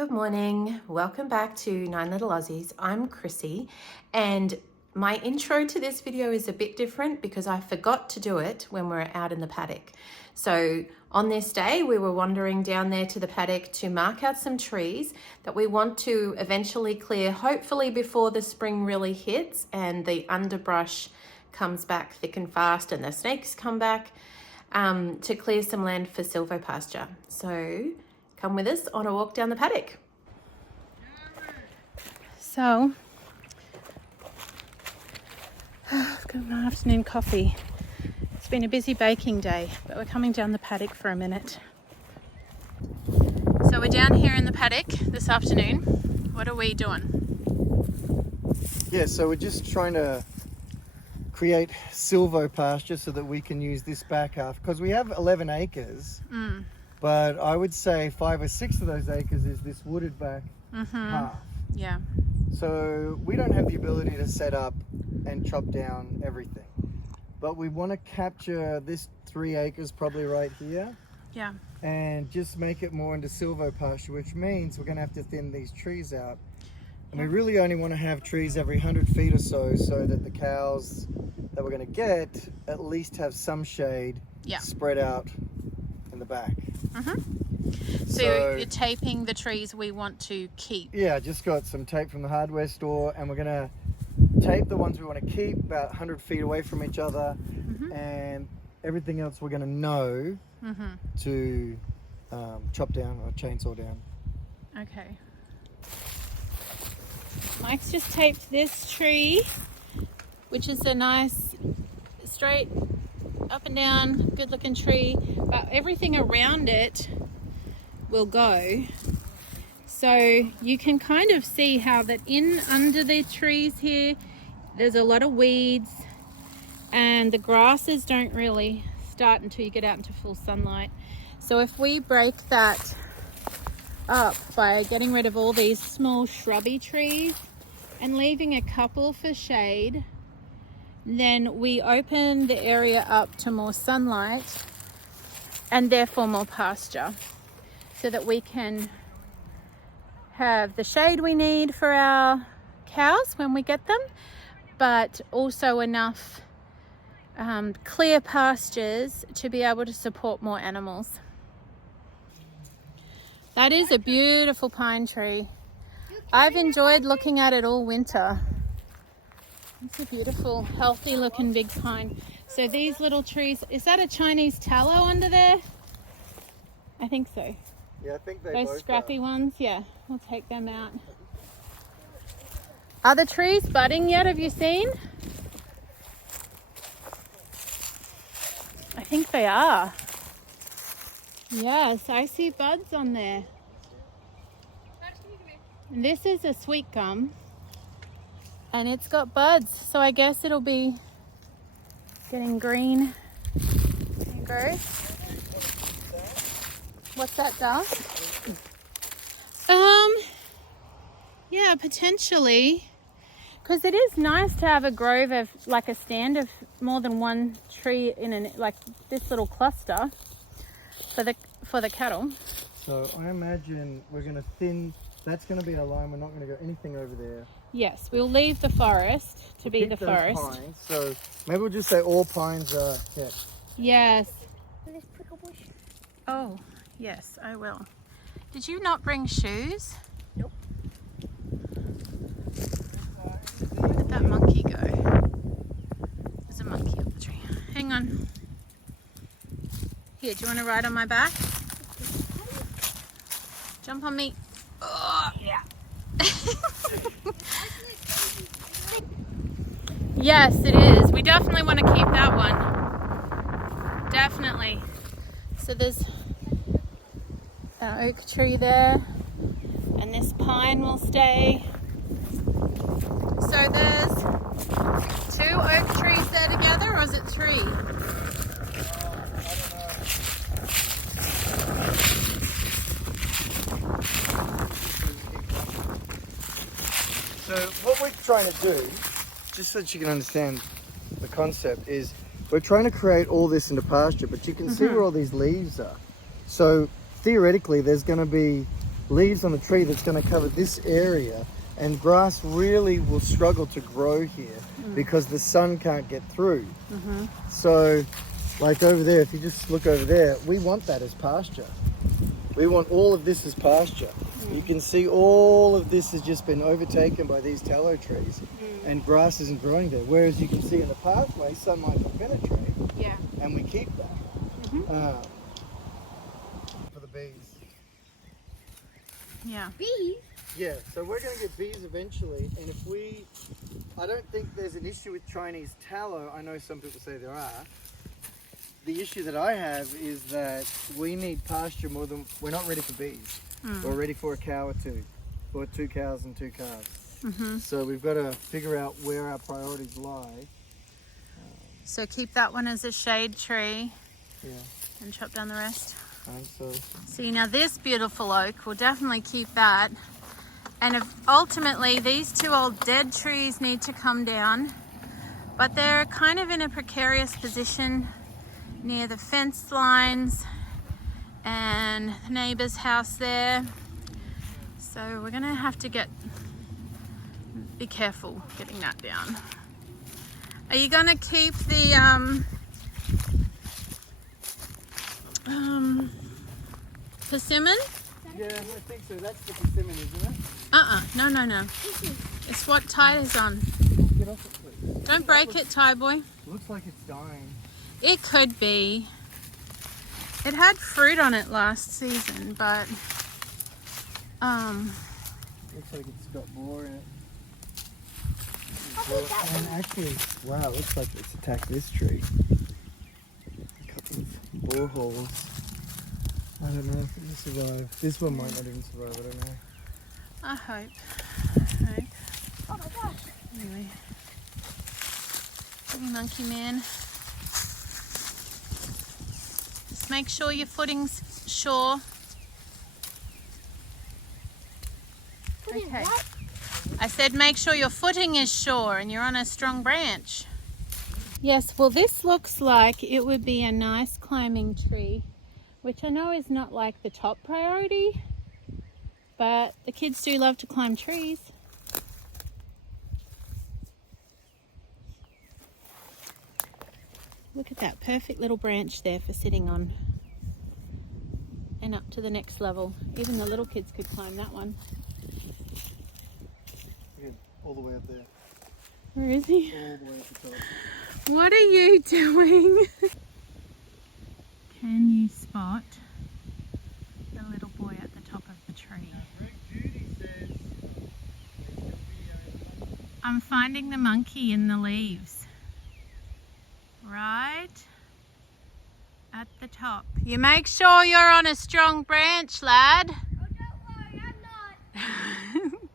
Good morning. Welcome back to Nine Little Aussies. I'm Chrissy, and my intro to this video is a bit different because I forgot to do it when we were out in the paddock. So on this day, we were wandering down there to the paddock to mark out some trees that we want to eventually clear, hopefully before the spring really hits and the underbrush comes back thick and fast and the snakes come back, to clear some land for silvopasture. So come with us on a walk down the paddock. So, I've got my afternoon coffee. It's been a busy baking day, but we're coming down the paddock for a minute. So we're down here in the paddock this afternoon. What are we doing? Yeah, so we're just trying to create silvopasture so that we can use this back half, because we have 11 acres. But I would say 5 or 6 of those acres is this wooded back half. Yeah. So we don't have the ability to set up and chop down everything. But we want to capture this 3 acres probably right here. Yeah. And just make it more into silvopasture, which means we're going to have to thin these trees out. And we really only want to have trees every 100 feet or so that the cows that we're going to get at least have some shade spread out in the back. So you're taping the trees we want to keep. Yeah, I just got some tape from the hardware store, and we're going to tape the ones we want to keep about 100 feet away from each other, and everything else we're going to know to chop down or chainsaw down. Okay. Mike's just taped this tree, which is a nice straight up and down good looking tree, but everything around it will go. So you can kind of see how that in under the trees here there's a lot of weeds, and the grasses don't really start until you get out into full sunlight. So if we break that up by getting rid of all these small shrubby trees and leaving a couple for shade, then we open the area up to more sunlight and therefore more pasture, so that we can have the shade we need for our cows when we get them, but also enough clear pastures to be able to support more animals. That is a beautiful pine tree. I've enjoyed looking at it all winter. It's a beautiful, healthy looking big pine. So these little trees, is that a Chinese tallow under there? I think so. Yeah, I think they Those both scrappy are. ones, yeah, we'll take them out. Are the trees budding yet? Have you seen? I think they are. Yes, I see buds on there. And this is a sweet gum, and it's got buds, so I guess it'll be getting green and growth. What's that, dust? Yeah, potentially, because it is nice to have a grove of, like a stand of more than one tree in an, like this little cluster for the cattle. So I imagine we're going to thin. That's going to be our line. We're not going to go anything over there. Yes, we'll leave the forest to be the forest. Pines, so maybe we'll just say all pines are kept. Yes. This prickle bush. Oh, yes, I will. Did you not bring shoes? Nope. Where did that monkey go? There's a monkey up the tree. Hang on. Here, do you want to ride on my back? Jump on me. Oh, yeah. Yes, it is. We definitely want to keep that one. Definitely. So there's an oak tree there, and this pine will stay. So there's 2 oak trees there together, or is it 3? So what we're trying to do, just so that you can understand the concept, is we're trying to create all this into pasture, but you can see where all these leaves are. So theoretically there's going to be leaves on the tree that's going to cover this area, and grass really will struggle to grow here because the sun can't get through. So like over there, if you just look over there, we want that as pasture. We want all of this as pasture. You can see all of this has just been overtaken by these tallow trees, and grass isn't growing there. Whereas you can see in the pathway, sunlight will penetrate, and we keep that. For the bees. Yeah. Bees? Yeah, so we're going to get bees eventually, and if we, I don't think there's an issue with Chinese tallow. I know some people say there are. The issue that I have is that we need pasture more than, we're not ready for bees. We're ready for a cow or two, or 2 cows and 2 calves. So we've got to figure out where our priorities lie. So keep that one as a shade tree. Yeah. And chop down the rest. So See, now this beautiful oak, we'll definitely keep that. And if ultimately these 2 old dead trees need to come down, but they're kind of in a precarious position near the fence lines and the neighbor's house there. So we're gonna have to be careful getting that down. Are you gonna keep the persimmon? yeah, I think so. That's the persimmon, isn't it? No. It's what Ty is on. Get off it, please. Don't break it, Ty boy. Looks like it's dying. It could be. It had fruit on it last season, but Looks like it's got boar in it. And actually, wow, it looks like it's attacked this tree. A couple of boreholes. I don't know if it'll survive. This one might not even survive, I don't know. I hope. Oh my gosh. Anyway. Hey, monkey man. Just make sure your footing's sure. Okay. I said make sure your footing is sure and you're on a strong branch. Yes, well this looks like it would be a nice climbing tree, which I know is not like the top priority, but the kids do love to climb trees. Look at that perfect little branch there for sitting on. And up to the next level. Even the little kids could climb that one. Yeah, all the way up there. Where is he? All the way up the top. What are you doing? Can you spot the little boy at the top of the tree? I'm finding the monkey in the leaves. Right at the top. You make sure you're on a strong branch, lad. Oh, don't worry, I'm not.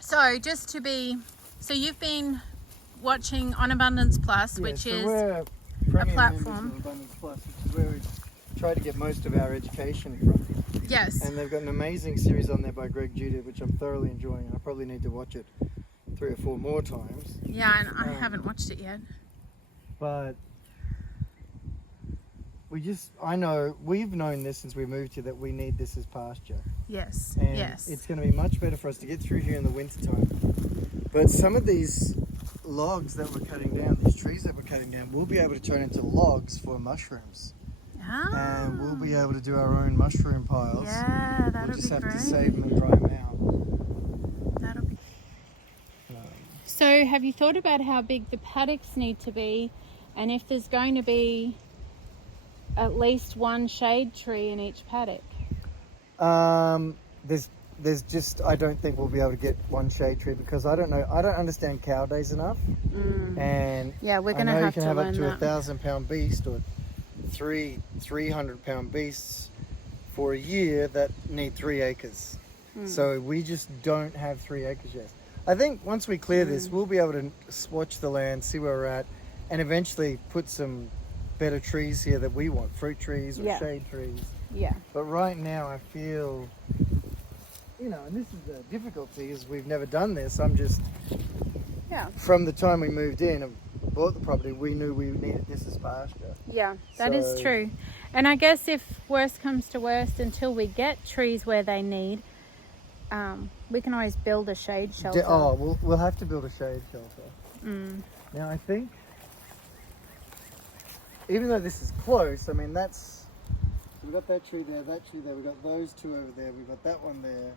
So just to be, so you've been watching On Abundance Plus, which so is we're premium platform. members of Abundance Plus, which is where we try to get most of our education from. Yes. And they've got an amazing series on there by Greg Judy, which I'm thoroughly enjoying, and I probably need to watch it 3 or 4 more times. Yeah, and I haven't watched it yet. But we've known this since we moved here, that we need this as pasture. Yes. And Yes. it's going to be much better for us to get through here in the winter time. But some of these logs that we're cutting down, these trees that we're cutting down, we'll be able to turn into logs for mushrooms. And we'll be able to do our own mushroom piles. Yeah, that'll We'll just be have great. to save them and dry them out. That'll be. So, have you thought about how big the paddocks need to be, and if there's going to be at least one shade tree in each paddock? There's just, I don't think we'll be able to get one shade tree, because I don't understand cow days enough. And Yeah, we're I gonna know have you can to have up learn to that. 1,000-pound beast or 300-pound beasts for a year that need 3 acres. So we just don't have 3 acres yet. I think once we clear this, we'll be able to swatch the land, see where we're at, and eventually put some better trees here that we want, fruit trees or Yeah. shade trees. Yeah. But right now I feel you know, and this is the difficulty, is we've never done this. I'm just, Yeah. from the time we moved in and bought the property, we knew we needed this as pasture. Yeah, that is So- true. And I guess if worst comes to worst, until we get trees where they need, we can always build a shade shelter. We'll have to build a shade shelter. Mm. Now I think, even though this is close, I mean that's, we've got that tree there, we've got those two over there, we've got that one there,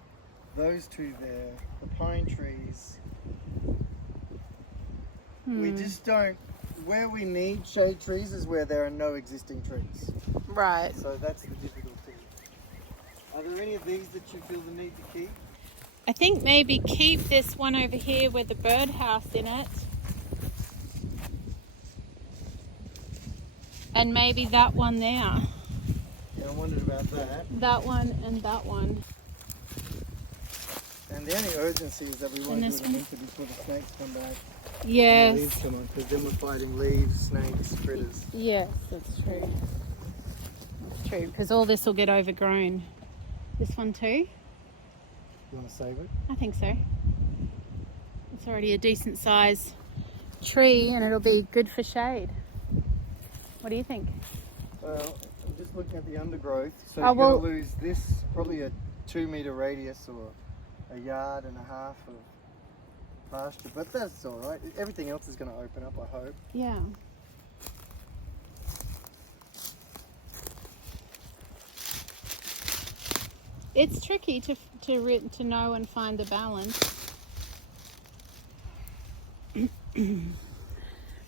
those two there, the pine trees. We just don't, where we need shade trees is where there are no existing trees. Right. So that's the difficulty. Are there any of these that you feel the need to keep? I think maybe keep this one over here with the birdhouse in it. And maybe that one there. Yeah, I wondered about that. That one and that one. And the only urgency is that we want to do this it in one? winter before the snakes come back. And the Yes. leaves come on, because then we're fighting leaves, snakes, critters. Yes, that's true. That's true, because all this will get overgrown. This one too? You want to save it? I think so. It's already a decent size tree and it'll be good for shade. What do you think? Well, I'm just looking at the undergrowth. So Oh, you're well- going to lose this, probably a 2-metre radius or a yard and a half of pasture. But that's all right. Everything else is going to open up, I hope. Yeah. It's tricky to know and find the balance.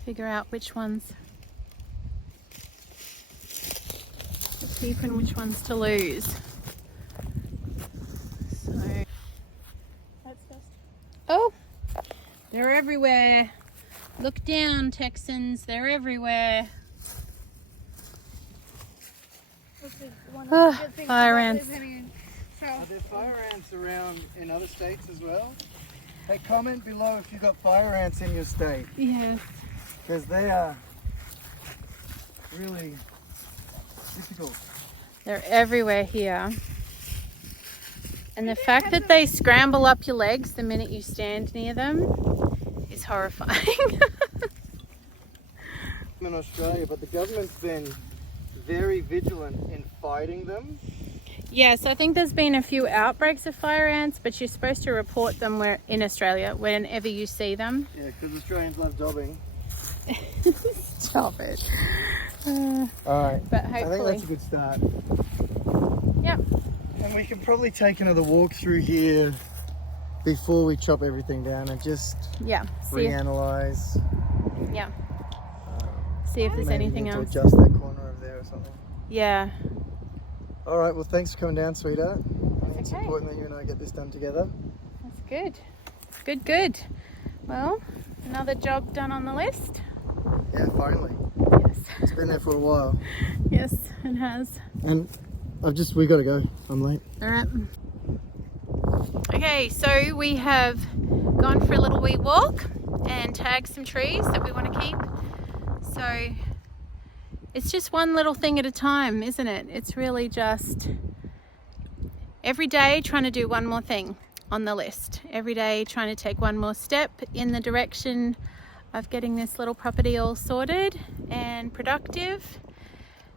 Figure out which ones to keep and which ones to lose. So that's just. Oh, they're everywhere. Look down, Texans. They're everywhere. Oh, fire ants. Are there fire ants around in other states as well? Hey, comment below if you've got fire ants in your state, Yes. because they are really difficult. They're everywhere here. And the fact that they scramble up your legs the minute you stand near them is horrifying. I'm in Australia, but the government's been very vigilant in fighting them. Yes, I think there's been a few outbreaks of fire ants, but you're supposed to report them in Australia whenever you see them. Yeah, because Australians love jobbing. Stop it. All right, But I think hopefully. that's a good start. Yep. And we can probably take another walk through here before we chop everything down and just Yeah. See if, reanalyze. yeah. See if there's Maybe anything need to else. adjust that corner over there or something. Yeah. All right, well, thanks for coming down, sweetheart. I think it's okay. important that you and I get this done together. That's good. Good, good. Well, another job done on the list. Yeah, finally. Yes. It's been there for a while. Yes, it has. And we got to go. I'm late. All right. Okay, so we have gone for a little wee walk and tagged some trees that we want to keep. So it's just one little thing at a time, isn't it? It's really just every day trying to do one more thing on the list. Every day trying to take one more step in the direction of getting this little property all sorted and productive.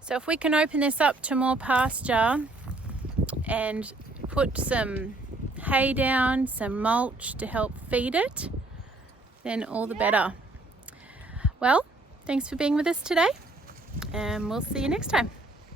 So if we can open this up to more pasture and put some hay down, some mulch to help feed it, then all the better. Well, thanks for being with us today, and we'll see you next time.